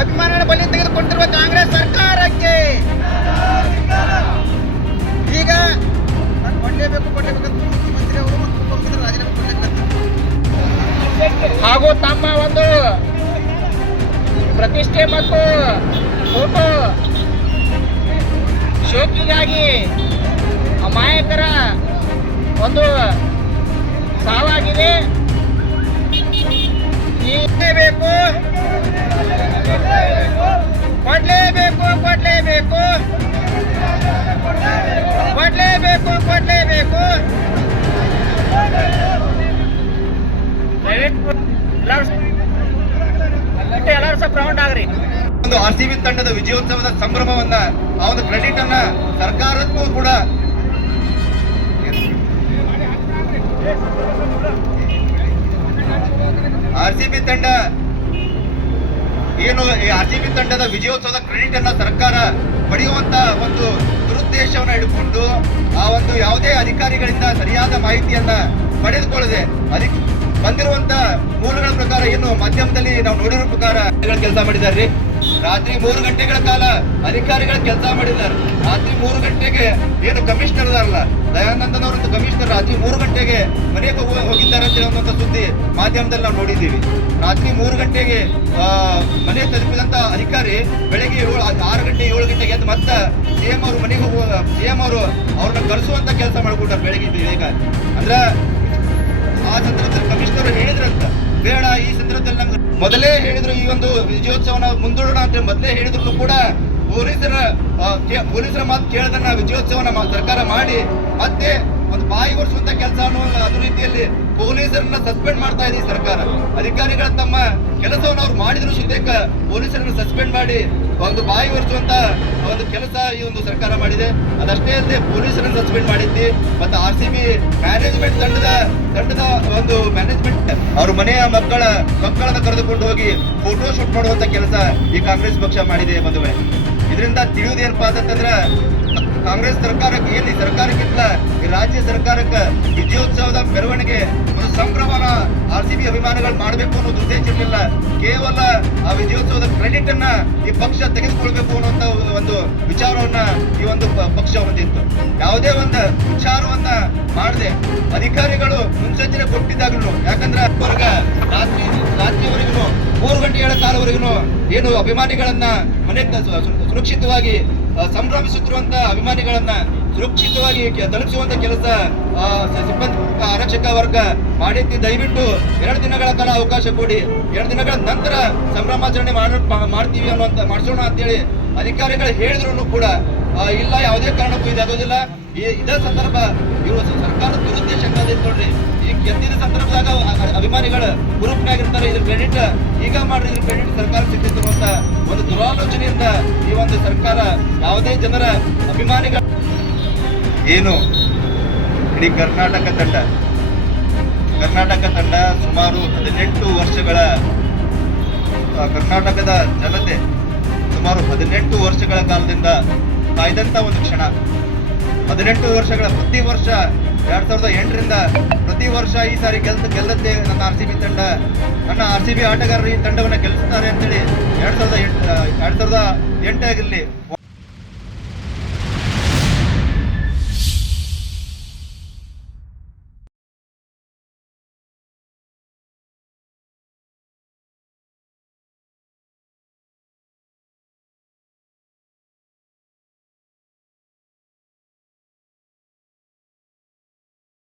ಅಭಿಮಾನಿಗಳ ಬಲಿ ತೆಗೆದುಕೊಂಡಿರುವ ಕಾಂಗ್ರೆಸ್ ಸರ್ಕಾರಕ್ಕೆ ಈಗ ನಾನು ಕೊಡಲೇಬೇಕು ಅಂತ ಮುಖ್ಯಮಂತ್ರಿ ಅವರು ಮತ್ತು ಉಪಮುಖ್ಯಮಂತ್ರಿ ರಾಜೀನಾಮೆ ಕೊಡಲೇಬೇಕು ಹಾಗೂ ತಮ್ಮ ಒಂದು ಪ್ರತಿಷ್ಠೆ ಮತ್ತು ಫೋಟೋ ಶೋಕಿಗಾಗಿ ಅಮಾಯಕರ ಒಂದು ಸಾವಾಗಿದೆ. ಬೇಕು ಕೊಡ್ಲೇಬೇಕು ಕೊಡ್ಲೇಬೇಕು ಕೊಡ್ಲೇಬೇಕು ಕೊಡ್ಲೇಬೇಕು. ಎಲ್ಲರೂ ಸ್ವಲ್ಪ ರೌಂಡ್ ಆಗ್ರಿ. ಒಂದು RCB ತಂಡದ ವಿಜಯೋತ್ಸವದ ಸಂಭ್ರಮವನ್ನ ಆ ಒಂದು ಕ್ರೆಡಿಟ್ ಅನ್ನ ಸರ್ಕಾರಕ್ಕೂ ಕೂಡ RCB ತಂಡ ಏನು ಈ RCB ತಂಡದ ವಿಜಯೋತ್ಸವದ ಕ್ರೆಡಿಟ್ ಅನ್ನ ಸರ್ಕಾರ ಪಡೆಯುವಂತ ಒಂದು ದುರುದ್ದೇಶವನ್ನ ಹಿಡ್ಕೊಂಡು ಆ ಒಂದು ಯಾವುದೇ ಅಧಿಕಾರಿಗಳಿಂದ ಸರಿಯಾದ ಮಾಹಿತಿಯನ್ನ ಪಡೆದುಕೊಳ್ಳದೆ ಅದಕ್ಕೆ ಬಂದಿರುವಂತ ಮೂಲಗಳ ಪ್ರಕಾರ ಏನು ಮಾಧ್ಯಮದಲ್ಲಿ ನಾವು ನೋಡಿರೋ ಪ್ರಕಾರ ಕೆಲಸ ಮಾಡಿದ್ದಾರೆ. ರಾತ್ರಿ 3 ಗಂಟೆಗಳ ಕಾಲ ಅಧಿಕಾರಿಗಳ ಕೆಲಸ ಮಾಡಿದ್ದಾರೆ. ರಾತ್ರಿ 3 ಗಂಟೆಗೆ ಏನು ಕಮಿಷನರ್ ಅದಾರಲ್ಲ ದಯಾನಂದನ್ ಅವರಂತ ಕಮಿಷನರ್ ರಾತ್ರಿ 3 ಗಂಟೆಗೆ ಮನೆಗೆ ಹೋಗಿದ್ದಾರೆ ಅಂತ ಹೇಳುವಂತ ಸುದ್ದಿ ಮಾಧ್ಯಮದಲ್ಲಿ ನಾವು ನೋಡಿದ್ದೀವಿ. ರಾತ್ರಿ 3 ಗಂಟೆಗೆ ಮನೆ ತಲುಪಿದಂತ ಅಧಿಕಾರಿ ಬೆಳಗ್ಗೆ 6 ಗಂಟೆ 7 ಗಂಟೆಗೆ ಅಂತ ಮತ್ತೆ CM ಅವರು ಮನೆಗೆ ಹೋಗುವ CM ಅವರು ಅವ್ರನ್ನ ಕರೆಸುವಂತ ಕೆಲಸ ಮಾಡ್ಕೊಟ್ಟಾರೆ ಬೆಳಗ್ಗೆ ಬೇಗ. ಅಂದ್ರೆ ಆ ಸಂದರ್ಭದಲ್ಲಿ ಕಮಿಷನರ್ ಹೇಳಿದ್ರಂತ ಬೇಡ ಈ ಸಂದರ್ಭದಲ್ಲಿ ನಮ್ಗೆ ಮೊದಲೇ ಹೇಳಿದ್ರು ಈ ಒಂದು ವಿಜಯೋತ್ಸವನ ಮುಂದೂಡೋಣ ಅಂತ ಮೊದಲೇ ಹೇಳಿದ್ರು ಕೂಡ ಪೊಲೀಸರ ಮಾತು ಕೇಳದನ್ನ ವಿಜಯೋತ್ಸವನ ಸರ್ಕಾರ ಮಾಡಿ ಮತ್ತೆ ಒಂದು ಬಾಯಿ ಒರೆಸುವಂತ ಕೆಲಸ ಅದೇ ರೀತಿಯಲ್ಲಿ ಪೊಲೀಸರನ್ನ ಸಸ್ಪೆಂಡ್ ಮಾಡ್ತಾ ಇದೆ ಸರ್ಕಾರ. ಅಧಿಕಾರಿಗಳ ತಮ್ಮ ಕೆಲಸವನ್ನು ಅವ್ರು ಮಾಡಿದ್ರು ಸುದ್ದೇಕ ಪೊಲೀಸರನ್ನ ಸಸ್ಪೆಂಡ್ ಮಾಡಿ ಒಂದು ಬಾಯಿ ಒರೆಸುವಂತ ಒಂದು ಕೆಲಸ ಈ ಒಂದು ಸರ್ಕಾರ ಮಾಡಿದೆ. ಅದಷ್ಟೇ ಅಲ್ಲದೆ ಪೊಲೀಸರನ್ನು ಸಸ್ಪೆಂಡ್ ಮಾಡಿದ್ದಿ ಮತ್ತು RCB ಮ್ಯಾನೇಜ್ಮೆಂಟ್ ತಂಡದ ಒಂದು ಮ್ಯಾನೇಜ್ಮೆಂಟ್ ಅವ್ರ ಮನೆಯ ಮಕ್ಕಳನ್ನ ಕರೆದುಕೊಂಡು ಹೋಗಿ ಫೋಟೋ ಶೂಟ್ ಮಾಡುವಂತ ಕೆಲಸ ಈ ಕಾಂಗ್ರೆಸ್ ಪಕ್ಷ ಮಾಡಿದೆ ಬಂಧುಗಳೇ. ಇದರಿಂದ ತಿಳಿಯುವುದೇನಪ್ಪಾ ಅಂತಂದ್ರ ಕಾಂಗ್ರೆಸ್ ಸರ್ಕಾರಕ್ಕೆ ಏನು ಈ ಸರ್ಕಾರಕ್ಕಿಂತ ಈ ರಾಜ್ಯ ಸರ್ಕಾರಕ್ಕೆ ವಿಜಯೋತ್ಸವದ ಮೆರವಣಿಗೆ ಒಂದು ಸಂಭ್ರಮನ RCB ಅಭಿಮಾನಿಗಳು ಮಾಡಬೇಕು ಅನ್ನೋದು ಉದ್ದೇಶ ಇರಲಿಲ್ಲ. ಕೇವಲ ಆ ವಿಜಯೋತ್ಸವದ ಕ್ರೆಡಿಟ್ ಅನ್ನ ಈ ಪಕ್ಷ ತೆಗೆದುಕೊಳ್ಬೇಕು ಅನ್ನುವಂತ ಒಂದು ವಿಚಾರವನ್ನ ಈ ಒಂದು ಪಕ್ಷ ಹೊಂದಿತ್ತು. ಯಾವುದೇ ಒಂದು ವಿಚಾರವನ್ನ ಮಾಡದೆ ಅಧಿಕಾರಿಗಳು ಮುನ್ಸೂಚನೆ ಕೊಟ್ಟಿದ್ದಾಗಲೂ ಯಾಕಂದ್ರೆ ರಾತ್ರಿವರೆಗೂ 3 ಗಂಟೆಗಳ ಕಾಲವರೆಗೂ ಏನು ಅಭಿಮಾನಿಗಳನ್ನ ಮನೆಗೆ ಸುರಕ್ಷಿತವಾಗಿ ಸಂಭ್ರಮಿಸುತ್ತಿರುವಂತ ಅಭಿಮಾನಿಗಳನ್ನ ಸುರಕ್ಷಿತವಾಗಿ ತಲುಪಿಸುವಂತ ಕೆಲಸ ಸಿಬ್ಬಂದಿ ಆರಕ್ಷಕ ವರ್ಗ ಮಾಡಿದ್ದು. ದಯವಿಟ್ಟು 2 ದಿನಗಳ ಕಾಲ ಅವಕಾಶ ಕೊಡಿ, 2 ದಿನಗಳ ನಂತರ ಸಂಭ್ರಮಾಚರಣೆ ಮಾಡ್ತೀವಿ ಮಾಡಿಸೋಣ ಅಂತೇಳಿ ಅಧಿಕಾರಿಗಳು ಹೇಳಿದ್ರು ಕೂಡ ಇಲ್ಲ, ಯಾವುದೇ ಕಾರಣಕ್ಕೂ ಇದಾಗೋದಿಲ್ಲ. ಇದೇ ಸಂದರ್ಭ ಇವರು ಸರ್ಕಾರದ ದುರುದ್ದೇಶ ನೋಡ್ರಿ. ಈ ಗೆದ್ದಿದ ಸಂದರ್ಭದಾಗ ಅಭಿಮಾನಿಗಳ ಗ್ರೂಪ್ನಾಗಿರ್ತಾರೆ. ಇದ್ರ ಕ್ರೆಡಿಟ್ ಈಗ ಮಾಡ್ರಿ, ಇದ್ರ ಕ್ರೆಡಿಟ್ ಸರ್ಕಾರ ಸಿಗ್ತಿರುವಂತ ಒಂದು ದುರಾಲೋಚನೆಯಿಂದ ಈ ಒಂದು ಸರ್ಕಾರ ಯಾವುದೇ ಜನರ ಅಭಿಮಾನಿಗಳ ಏನು ಇಡೀ ಕರ್ನಾಟಕ ತಂಡ ಸುಮಾರು 18 ವರ್ಷಗಳ ಕರ್ನಾಟಕದ ಜನತೆ ಸುಮಾರು 18 ವರ್ಷಗಳ ಕಾಲದಿಂದ ಕಾಯ್ದಂತ ಒಂದು ಕ್ಷಣ. 18 ವರ್ಷಗಳ ಪ್ರತಿ ವರ್ಷ 2008ರಿಂದ ಪ್ರತಿ ವರ್ಷ ಈ ಸಾರಿ ಗೆಲ್ಲತ್ತೆ ನನ್ನ RCB ತಂಡ, ನನ್ನ RCB ಆಟಗಾರರು ಈ ತಂಡವನ್ನು ಗೆಲ್ಲಿಸ್ತಾರೆ ಅಂತೇಳಿ 2008 ಆಗಿರಲಿ